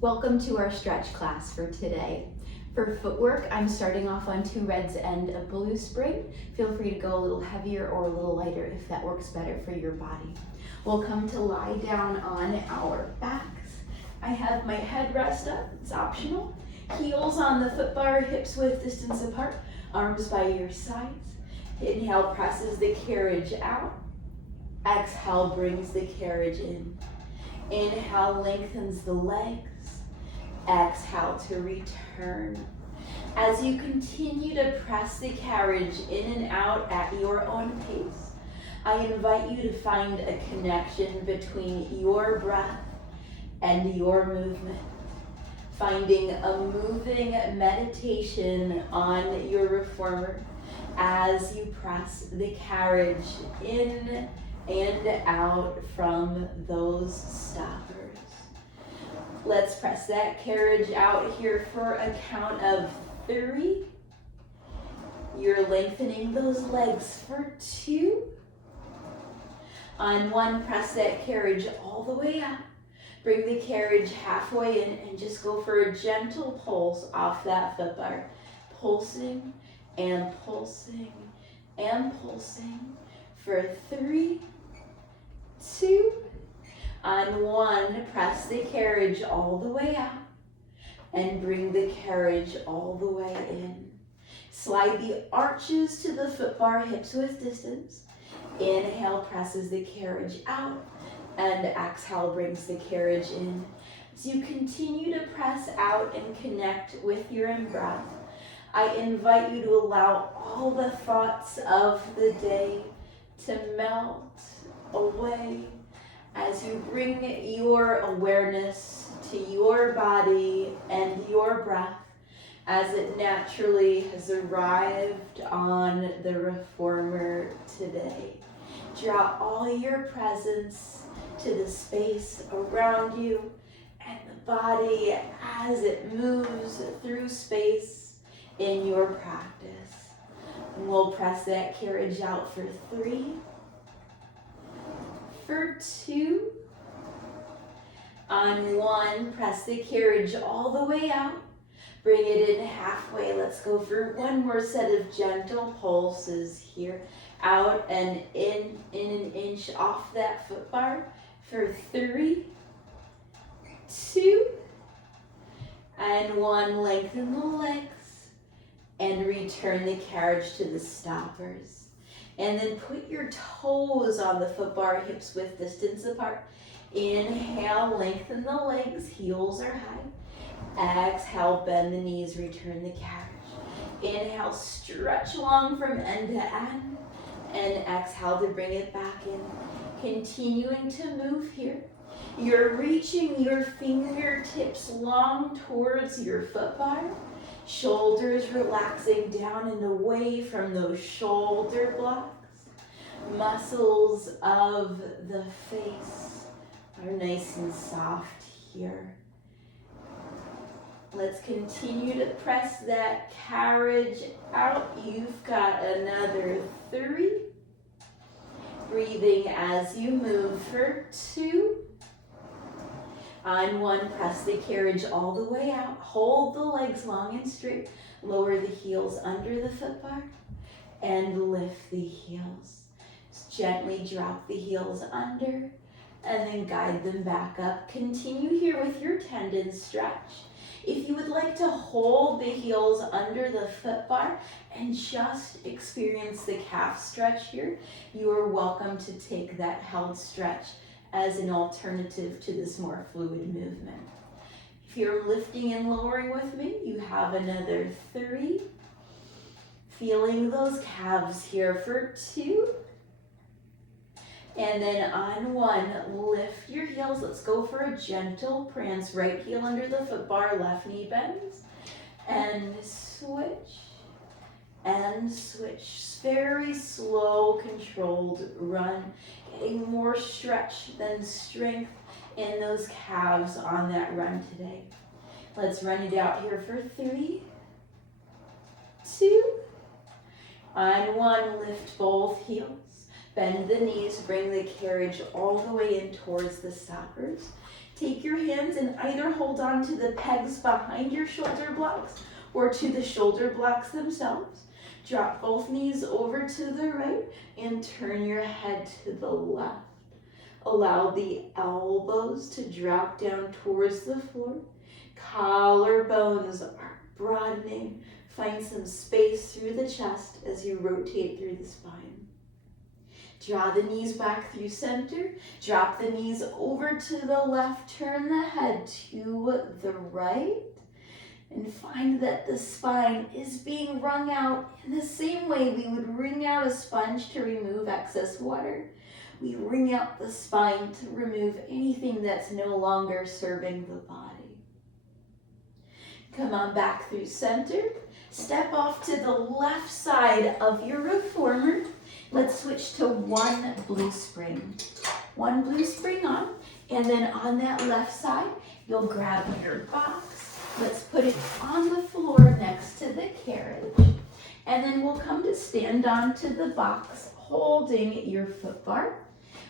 Welcome to our stretch class for today. For footwork, I'm starting off on 2 reds and a blue spring. Feel free to go a little heavier or a little lighter if that works better for your body. We'll come to lie down on our backs. I have my head rest up, it's optional. Heels on the foot bar, hips width distance apart, arms by your sides. Inhale presses the carriage out. Exhale brings the carriage in. Inhale lengthens the legs. Exhale to return. As you continue to press the carriage in and out at your own pace, I invite you to find a connection between your breath and your movement. Finding a moving meditation on your reformer as you press the carriage in and out from those stoppers. Let's press that carriage out here for a count of 3. You're lengthening those legs for 2. On 1, press that carriage all the way up. Bring the carriage halfway in and just go for a gentle pulse off that foot bar. Pulsing and pulsing and pulsing for 3, 2. On 1, press the carriage all the way out and bring the carriage all the way in. Slide the arches to the foot bar, hips width distance. Inhale presses the carriage out and exhale brings the carriage in. As you continue to press out and connect with your own breath, I invite you to allow all the thoughts of the day to melt away as you bring your awareness to your body and your breath as it naturally has arrived on the reformer today. Draw all your presence to the space around you and the body as it moves through space in your practice. And we'll press that carriage out for 3, for 2. On 1, press the carriage all the way out. Bring it in halfway. Let's go for 1 more set of gentle pulses here. Out and in an inch off that foot bar for 3, 2, and 1. Lengthen the legs and return the carriage to the stoppers. And then put your toes on the foot bar, hips width distance apart. Inhale, lengthen the legs, heels are high. Exhale, bend the knees, return the carriage. Inhale, stretch long from end to end. And exhale to bring it back in. Continuing to move here. You're reaching your fingertips long towards your foot bar. Shoulders relaxing down and away from those shoulder blocks. Muscles of the face are nice and soft here. Let's continue to press that carriage out. You've got another 3. Breathing as you move for 2. On 1, press the carriage all the way out. Hold the legs long and straight. Lower the heels under the foot bar and lift the heels. Just gently drop the heels under and then guide them back up. Continue here with your tendon stretch. If you would like to hold the heels under the foot bar and just experience the calf stretch here, you are welcome to take that held stretch as an alternative to this more fluid movement. If you're lifting and lowering with me, you have another 3. Feeling those calves here for 2. And then on 1, lift your heels. Let's go for a gentle prance. Right heel under the foot bar, left knee bends. And switch. And switch. Very slow, controlled run. Getting more stretch than strength in those calves on that run today. Let's run it out here for 3, 2. On 1, lift both heels. Bend the knees, bring the carriage all the way in towards the stoppers. Take your hands and either hold on to the pegs behind your shoulder blocks or to the shoulder blocks themselves. Drop both knees over to the right and turn your head to the left. Allow the elbows to drop down towards the floor. Collarbones are broadening. Find some space through the chest as you rotate through the spine. Draw the knees back through center. Drop the knees over to the left. Turn the head to the right. And find that the spine is being wrung out in the same way we would wring out a sponge to remove excess water. We wring out the spine to remove anything that's no longer serving the body. Come on back through center. Step off to the left side of your reformer. Let's switch to one blue spring. One blue spring on, and then on that left side, you'll grab your box. Let's put it on the floor next to the carriage. And then we'll come to stand onto the box, holding your foot bar.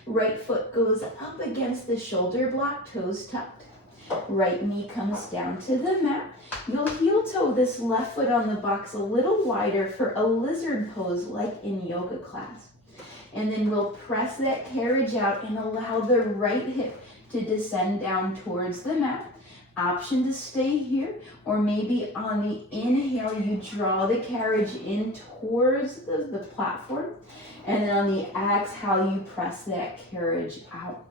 Right foot goes up against the shoulder block, toes tucked. Right knee comes down to the mat. You'll heel toe this left foot on the box a little wider for a lizard pose like in yoga class. And then we'll press that carriage out and allow the right hip to descend down towards the mat. Option to stay here, or maybe on the inhale you draw the carriage in towards the platform, and then on the exhale you press that carriage out.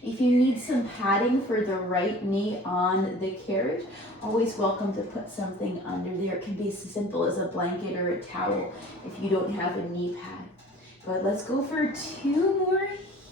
If you need some padding for the right knee on the carriage, always welcome to put something under there. It can be as simple as a blanket or a towel if you don't have a knee pad. But let's go for two more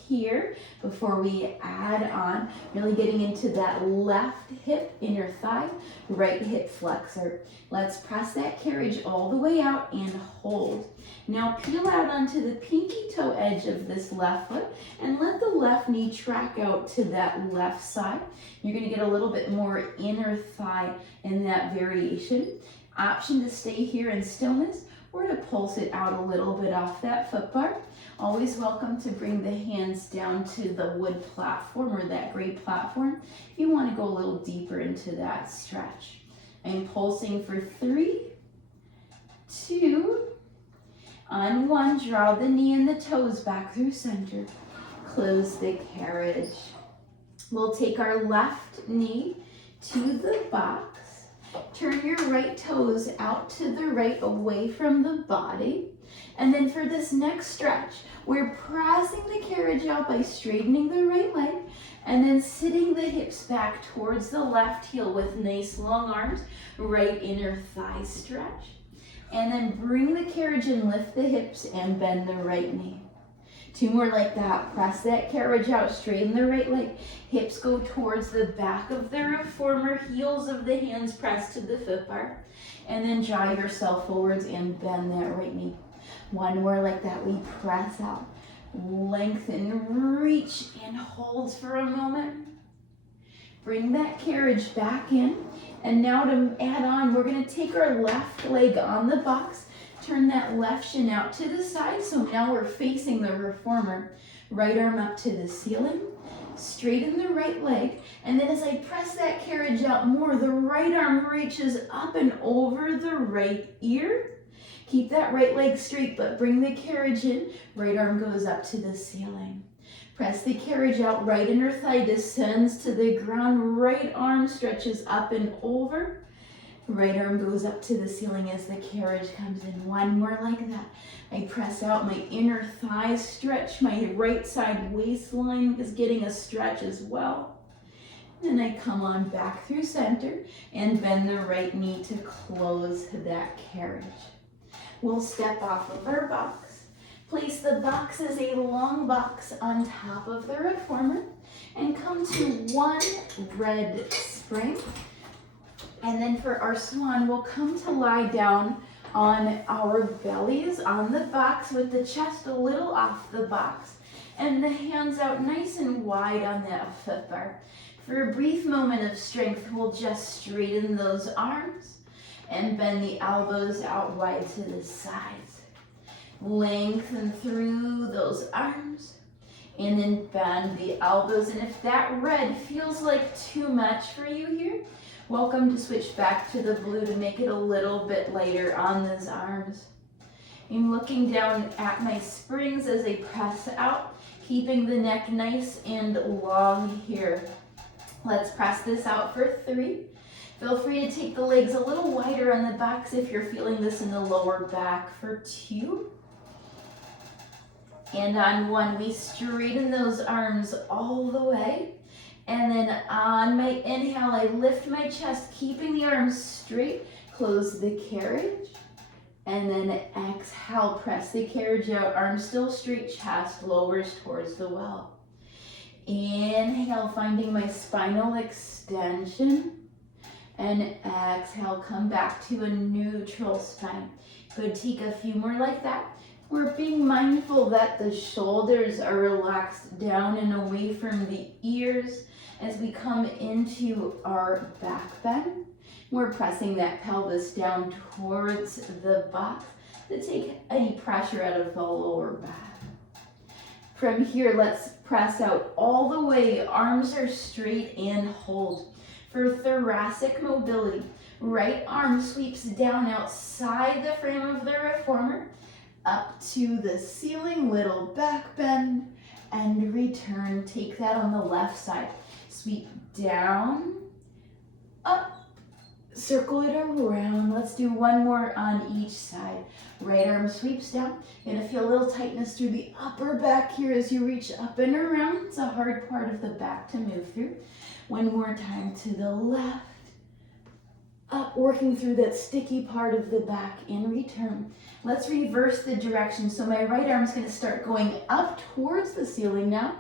here before we add on, really getting into that left hip, inner thigh, right hip flexor. Let's press that carriage all the way out and hold. Now peel out onto the pinky toe edge of this left foot and let the left knee track out to that left side. You're going to get a little bit more inner thigh in that variation. Option to stay here in stillness or to pulse it out a little bit off that foot bar. Always welcome to bring the hands down to the wood platform or that gray platform if you want to go a little deeper into that stretch. I'm pulsing for 3, 2, on 1, draw the knee and the toes back through center. Close the carriage. We'll take our left knee to the box. Turn your right toes out to the right away from the body. And then for this next stretch, we're pressing the carriage out by straightening the right leg and then sitting the hips back towards the left heel with nice long arms, right inner thigh stretch. And then bring the carriage and lift the hips and bend the right knee. 2 more like that. Press that carriage out, straighten the right leg. Hips go towards the back of the reformer, heels of the hands pressed to the foot bar. And then draw yourself forwards and bend that right knee. 1 more like that. We press out, lengthen, reach, and hold for a moment. Bring that carriage back in. And now to add on, we're going to take our left leg on the box, turn that left shin out to the side. So now we're facing the reformer. Right arm up to the ceiling. Straighten the right leg. And then as I press that carriage out more, the right arm reaches up and over the right ear. Keep that right leg straight, but bring the carriage in. Right arm goes up to the ceiling. Press the carriage out, right inner thigh descends to the ground. Right arm stretches up and over. Right arm goes up to the ceiling as the carriage comes in. 1 more like that. I press out my inner thigh, stretch my right side waistline is getting a stretch as well. Then I come on back through center and bend the right knee to close that carriage. We'll step off of our box. Place the box as a long box on top of the reformer and come to 1 red spring. And then for our swan, we'll come to lie down on our bellies on the box with the chest a little off the box and the hands out nice and wide on that foot bar. For a brief moment of strength, we'll just straighten those arms and bend the elbows out wide to the sides. Lengthen through those arms And then bend the elbows. And if that red feels like too much for you here, welcome to switch back to the blue to make it a little bit lighter on those arms. I'm looking down at my springs as I press out, keeping the neck nice and long here. Let's press this out for 3. Feel free to take the legs a little wider on the backs if you're feeling this in the lower back for 2. And on 1, we straighten those arms all the way. And then on my inhale, I lift my chest, keeping the arms straight, close the carriage. And then exhale, press the carriage out, arms still straight, chest lowers towards the well. Inhale, finding my spinal extension. And exhale, come back to a neutral spine. Good, take a few more like that. We're being mindful that the shoulders are relaxed down and away from the ears as we come into our back bend. We're pressing that pelvis down towards the box to take any pressure out of the lower back. From here, let's press out all the way. Arms are straight and hold. For thoracic mobility, right arm sweeps down outside the frame of the reformer, up to the ceiling, little back bend, and return. Take that on the left side. Sweep down, up, circle it around. Let's do one more on each side. Right arm sweeps down. You're gonna feel a little tightness through the upper back here as you reach up and around. It's a hard part of the back to move through. One more time to the left, up, working through that sticky part of the back in return. Let's reverse the direction. So my right arm is going to start going up towards the ceiling now,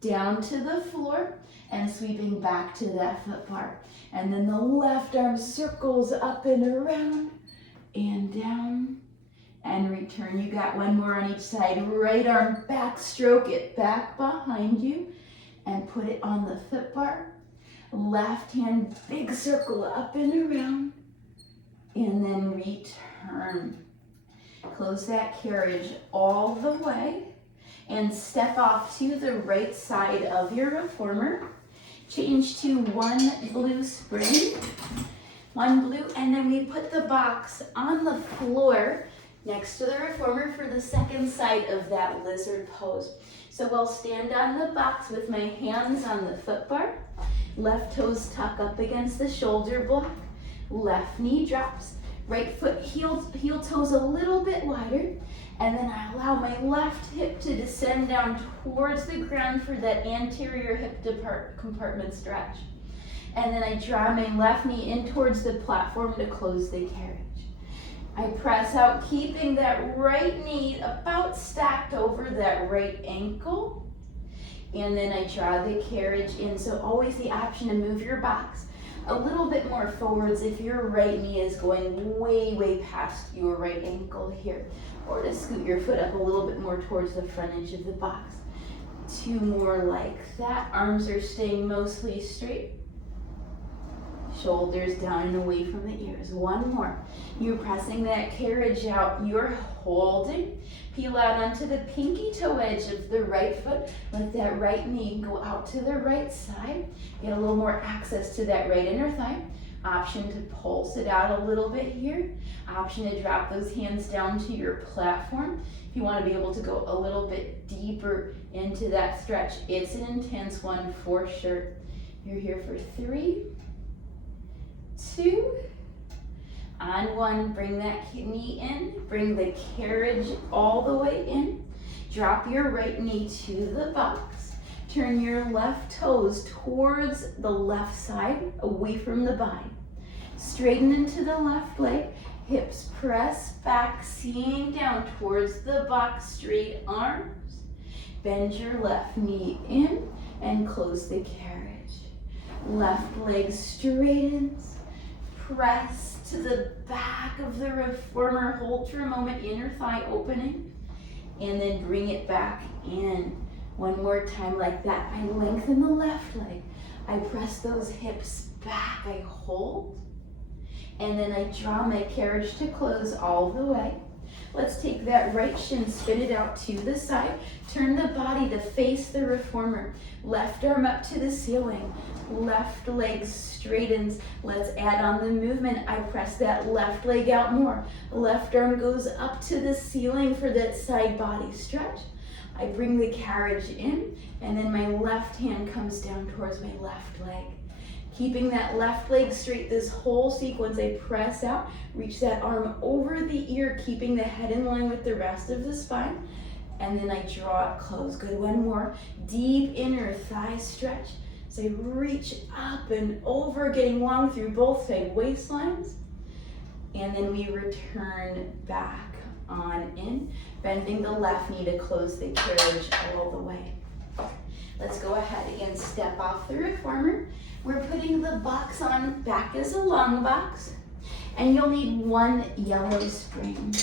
down to the floor, and sweeping back to that foot bar. And then the left arm circles up and around, and down, and return. You got one more on each side. Right arm back, stroke it back behind you, and put it on the foot bar. Left hand, big circle up and around, and then return. Close that carriage all the way, and step off to the right side of your reformer. Change to 1 blue spring, 1 blue, and then we put the box on the floor next to the reformer for the second side of that lizard pose. So we'll stand on the box with my hands on the foot bar. Left toes tuck up against the shoulder block. Left knee drops. Right foot heel toes a little bit wider. And then I allow my left hip to descend down towards the ground for that anterior hip compartment stretch. And then I draw my left knee in towards the platform to close the carriage. I press out, keeping that right knee about stacked over that right ankle. And then I draw the carriage in. So always the option to move your box a little bit more forwards if your right knee is going way, way past your right ankle here. Or to scoot your foot up a little bit more towards the front edge of the box. 2 more like that. Arms are staying mostly straight. Shoulders down and away from the ears. 1 more. You're pressing that carriage out. You're holding. Peel out onto the pinky toe edge of the right foot. Let that right knee go out to the right side. Get a little more access to that right inner thigh. Option to pulse it out a little bit here. Option to drop those hands down to your platform. If you want to be able to go a little bit deeper into that stretch, it's an intense one for sure. You're here for 3, 2, on 1, bring that knee in, bring the carriage all the way in, drop your right knee to the box, turn your left toes towards the left side, away from the body, straighten into the left leg, hips press back, seeing down towards the box, straight arms, bend your left knee in, and close the carriage. Left leg straightens, press to the back of the reformer, hold for a moment, inner thigh opening, and then bring it back in. 1 more time like that. I lengthen the left leg. I press those hips back, I hold, and then I draw my carriage to close all the way. Let's take that right shin, spin it out to the side. Turn the body to face the reformer. Left arm up to the ceiling. Left leg straightens. Let's add on the movement. I press that left leg out more. Left arm goes up to the ceiling for that side body stretch. I bring the carriage in, and then my left hand comes down towards my left leg. Keeping that left leg straight this whole sequence, I press out, reach that arm over the ear, keeping the head in line with the rest of the spine. And then I draw it close. Good, one more. Deep inner thigh stretch. So I reach up and over, getting long through both side waistlines. And then we return back on in, bending the left knee to close the carriage all the way. Let's go ahead and step off the reformer. We're putting the box on back as a long box, and you'll need one yellow spring.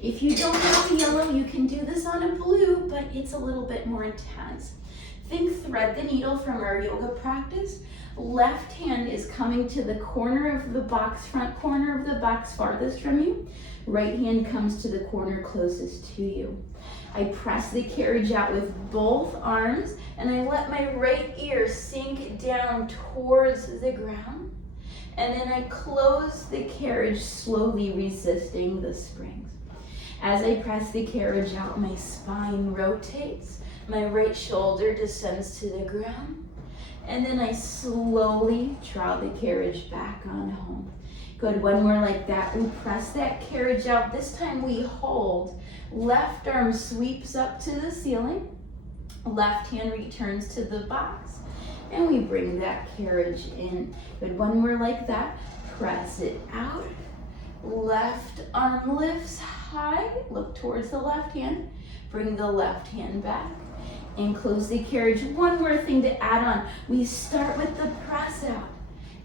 If you don't have a yellow, you can do this on a blue, but it's a little bit more intense. Think thread the needle from our yoga practice. Left hand is coming to the corner of the box, front corner of the box farthest from you. Right hand comes to the corner closest to you. I press the carriage out with both arms, and I let my right ear sink down towards the ground. And then I close the carriage, slowly resisting the springs. As I press the carriage out, my spine rotates, my right shoulder descends to the ground, and then I slowly draw the carriage back on home. Good, one more like that. We press that carriage out. This time we hold. Left arm sweeps up to the ceiling. Left hand returns to the box. And we bring that carriage in. Good, one more like that. Press it out. Left arm lifts high. Look towards the left hand. Bring the left hand back. And close the carriage. One more thing to add on. We start with the press out.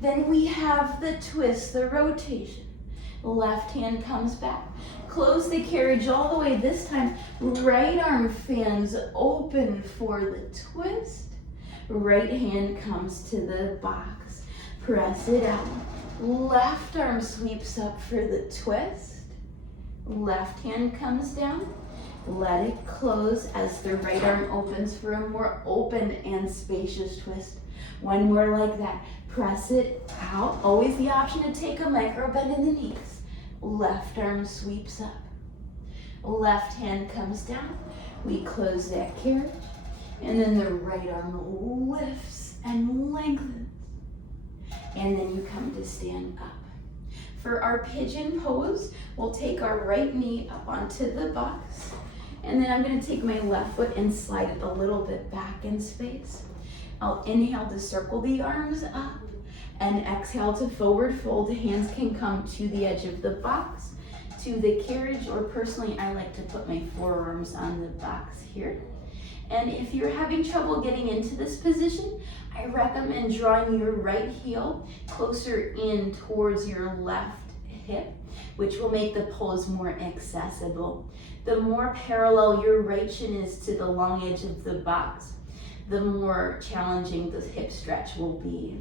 Then we have the twist, the rotation. Left hand comes back. Close the carriage all the way. This time, right arm fans open for the twist. Right hand comes to the box. Press it out. Left arm sweeps up for the twist. Left hand comes down. Let it close as the right arm opens for a more open and spacious twist. One more like that. Press it out. Always the option to take a micro bend in the knees. Left arm sweeps up. Left hand comes down. We close that carriage. And then the right arm lifts and lengthens. And then you come to stand up. For our pigeon pose, we'll take our right knee up onto the box. And then I'm going to take my left foot and slide it a little bit back in space. I'll inhale to circle the arms up and exhale to forward fold. The hands can come to the edge of the box, to the carriage, or personally, I like to put my forearms on the box here. And if you're having trouble getting into this position, I recommend drawing your right heel closer in towards your left hip, which will make the pose more accessible. The more parallel your right shin is to the long edge of the box, the more challenging the hip stretch will be.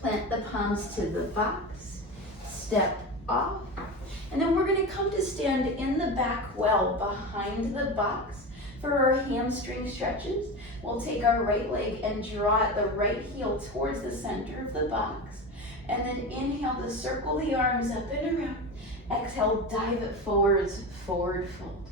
Plant the palms to the box, step off, and then we're going to come to stand in the back well behind the box. For our hamstring stretches, we'll take our right leg and draw the right heel towards the center of the box, and then inhale to circle the arms up and around. Exhale, dive it forwards, forward fold.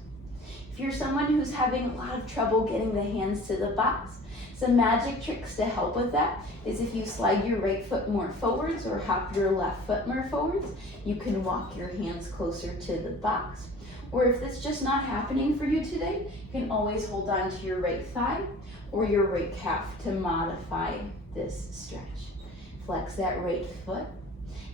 If you're someone who's having a lot of trouble getting the hands to the box, some magic tricks to help with that is if you slide your right foot more forwards or hop your left foot more forwards, you can walk your hands closer to the box. Or if that's just not happening for you today, you can always hold on to your right thigh or your right calf to modify this stretch. Flex that right foot.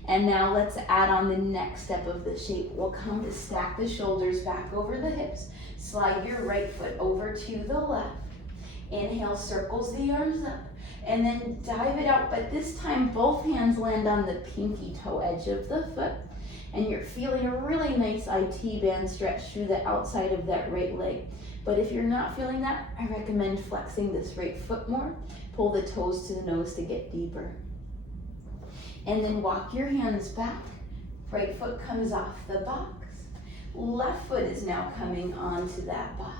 And now let's add on the next step of the shape. We'll come to stack the shoulders back over the hips. Slide your right foot over to the left. Inhale, circles the arms up. And then dive it out, but this time both hands land on the pinky toe edge of the foot. And you're feeling a really nice IT band stretch through the outside of that right leg. But if you're not feeling that, I recommend flexing this right foot more. Pull the toes to the nose to get deeper. And then walk your hands back. Right foot comes off the box. Left foot is now coming onto that box.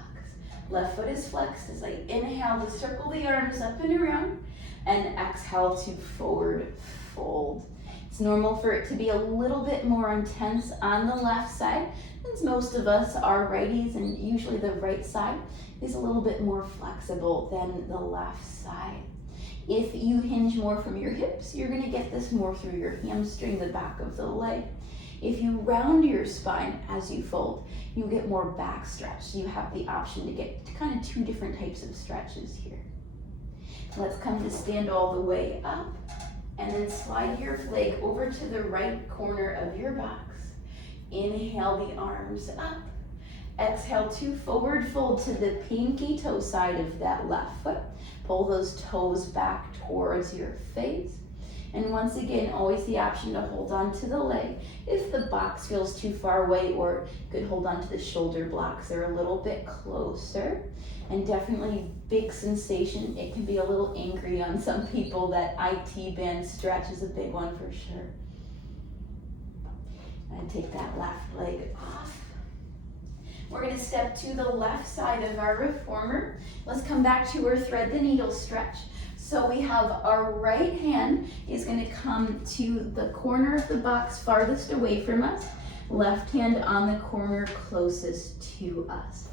Left foot is flexed as I inhale to circle the arms up and around, and exhale to forward fold. It's normal for it to be a little bit more intense on the left side, since most of us are righties, and usually the right side is a little bit more flexible than the left side. If you hinge more from your hips, you're going to get this more through your hamstring, the back of the leg. If you round your spine as you fold, you get more back stretch. So you have the option to get kind of 2 different types of stretches here. Let's come to stand all the way up, and then slide your leg over to the right corner of your box. Inhale the arms up. Exhale to forward fold to the pinky toe side of that left foot. Pull those toes back towards your face. And once again, always the option to hold on to the leg. If the box feels too far away, or you could hold on to the shoulder blocks, they're a little bit closer. And definitely big sensation. It can be a little angry on some people. That IT band stretch is a big one for sure. And take that left leg off. We're going to step to the left side of our reformer. Let's come back to our thread the needle stretch. So we have our right hand is going to come to the corner of the box farthest away from us. Left hand on the corner closest to us.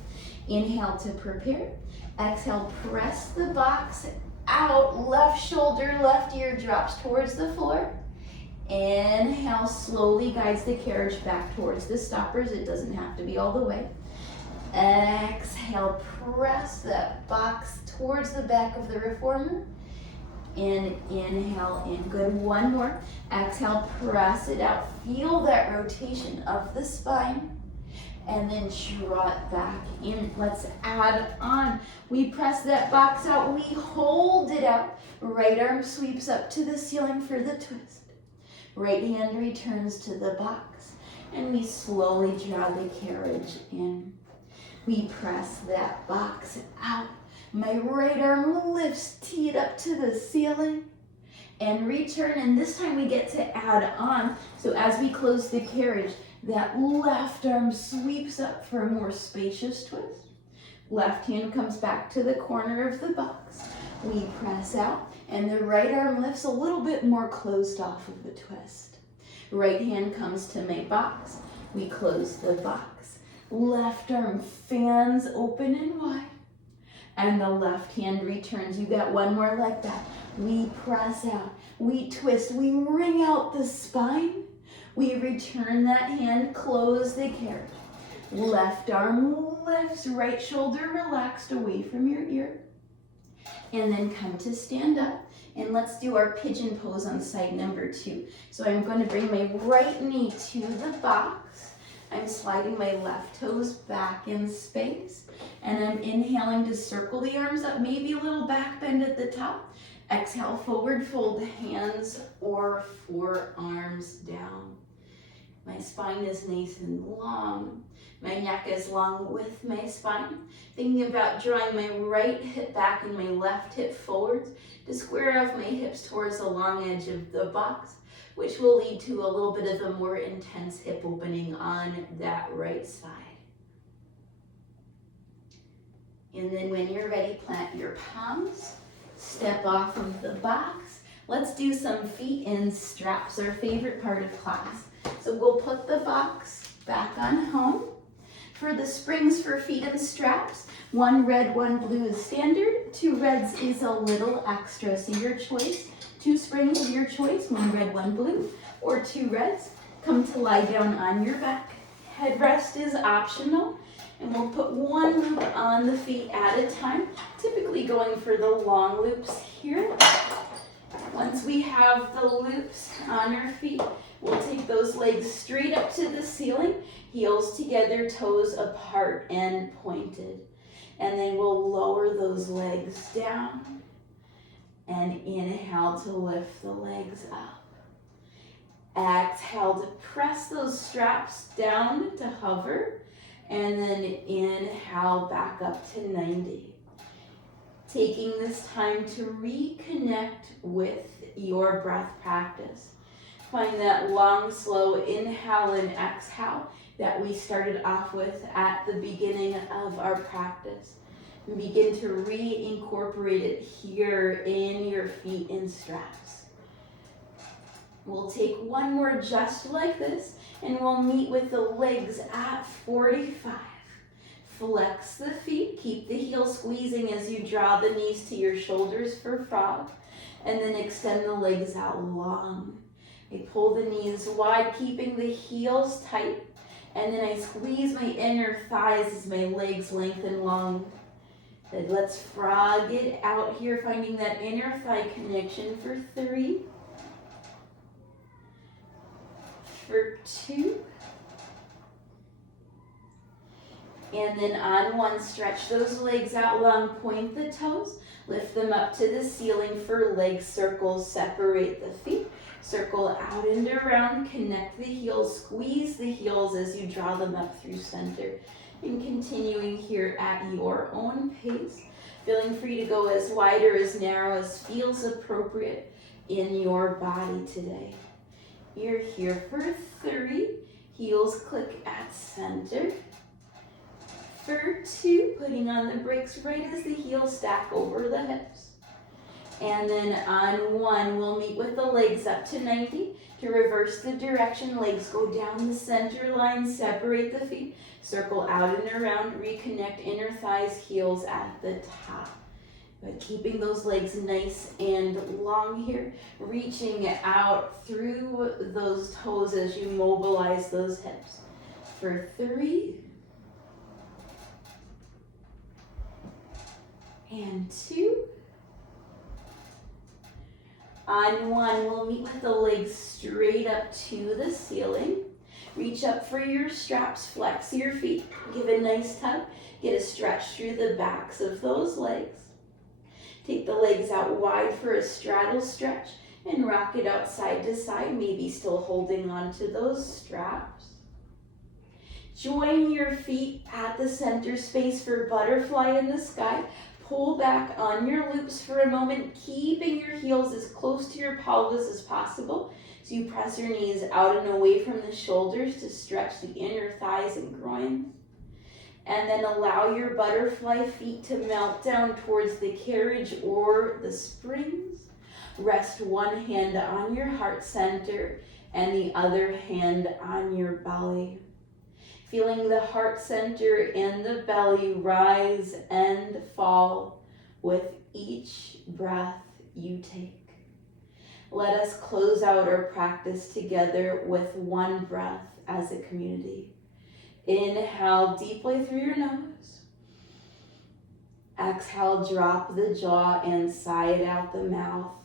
Inhale to prepare. Exhale, press the box out. Left shoulder, left ear drops towards the floor. Inhale, slowly guides the carriage back towards the stoppers. It doesn't have to be all the way. Exhale, press that box towards the back of the reformer. And inhale in. Good. One more. Exhale, press it out. Feel that rotation of the spine. And then draw it back in. Let's add on. We press that box out. We hold it out. Right arm sweeps up to the ceiling for the twist. Right hand returns to the box. And we slowly draw the carriage in. We press that box out. My right arm lifts, tee it up to the ceiling, and return. And this time we get to add on. So as we close the carriage, that left arm sweeps up for a more spacious twist. Left hand comes back to the corner of the box. We press out, and the right arm lifts a little bit more closed off of the twist. Right hand comes to my box. We close the box. Left arm fans open and wide. And the left hand returns. You got one more like that. We press out. We twist. We wring out the spine. We return that hand. Close the carriage. Left arm lifts. Right shoulder relaxed away from your ear. And then come to stand up. And let's do our pigeon pose on side number 2. So I'm going to bring my right knee to the box. I'm sliding my left toes back in space. And I'm inhaling to circle the arms up, maybe a little back bend at the top. Exhale, forward fold, hands or forearms down. My spine is nice and long. My neck is long with my spine. Thinking about drawing my right hip back and my left hip forwards to square off my hips towards the long edge of the box, which will lead to a little bit of a more intense hip opening on that right side. And then when you're ready, plant your palms, step off of the box. Let's do some feet in straps, our favorite part of class. So we'll put the box back on home. For the springs for feet in straps, 1 red, 1 blue is standard. 2 reds is a little extra, so your choice. 2 springs of your choice, 1 red, 1 blue, or 2 reds. Come to lie down on your back. Headrest is optional. And we'll put 1 loop on the feet at a time, typically going for the long loops here. Once we have the loops on our feet, we'll take those legs straight up to the ceiling, heels together, toes apart and pointed. And then we'll lower those legs down and inhale to lift the legs up. Exhale to press those straps down to hover. And then inhale back up to 90. Taking this time to reconnect with your breath practice. Find that long, slow inhale and exhale. that we started off with at the beginning of our practice. And begin to reincorporate it here in your feet in straps. We'll take one more just like this, and we'll meet with the legs at 45. Flex the feet, keep the heels squeezing as you draw the knees to your shoulders for frog, and then extend the legs out long. I pull the knees wide, keeping the heels tight, and then I squeeze my inner thighs as my legs lengthen long. Then let's frog it out here, finding that inner thigh connection for 3, for 2, and then on 1, stretch those legs out long, point the toes, lift them up to the ceiling for leg circles, separate the feet, circle out and around, connect the heels, squeeze the heels as you draw them up through center. And continuing here at your own pace, feeling free to go as wide or as narrow as feels appropriate in your body today. You're here for 3, heels click at center. For 2, putting on the brakes right as the heels stack over the hips. And then on 1, we'll meet with the legs up to 90 to reverse the direction. Legs go down the center line, separate the feet, circle out and around, reconnect inner thighs, heels at the top. But keeping those legs nice and long here, reaching out through those toes as you mobilize those hips. For 3, and 2. On 1, we'll meet with the legs straight up to the ceiling. Reach up for your straps, flex your feet, give a nice tug, get a stretch through the backs of those legs. Take the legs out wide for a straddle stretch and rock it out side to side, maybe still holding on to those straps. Join your feet at the center space for butterfly in the sky. Pull back on your loops for a moment, keeping your heels as close to your pelvis as possible. So you press your knees out and away from the shoulders to stretch the inner thighs and groins. And then allow your butterfly feet to melt down towards the carriage or the springs. Rest one hand on your heart center and the other hand on your belly. Feeling the heart center and the belly rise and fall with each breath you take. Let us close out our practice together with one breath as a community. Inhale deeply through your nose. Exhale, drop the jaw and sigh it out the mouth.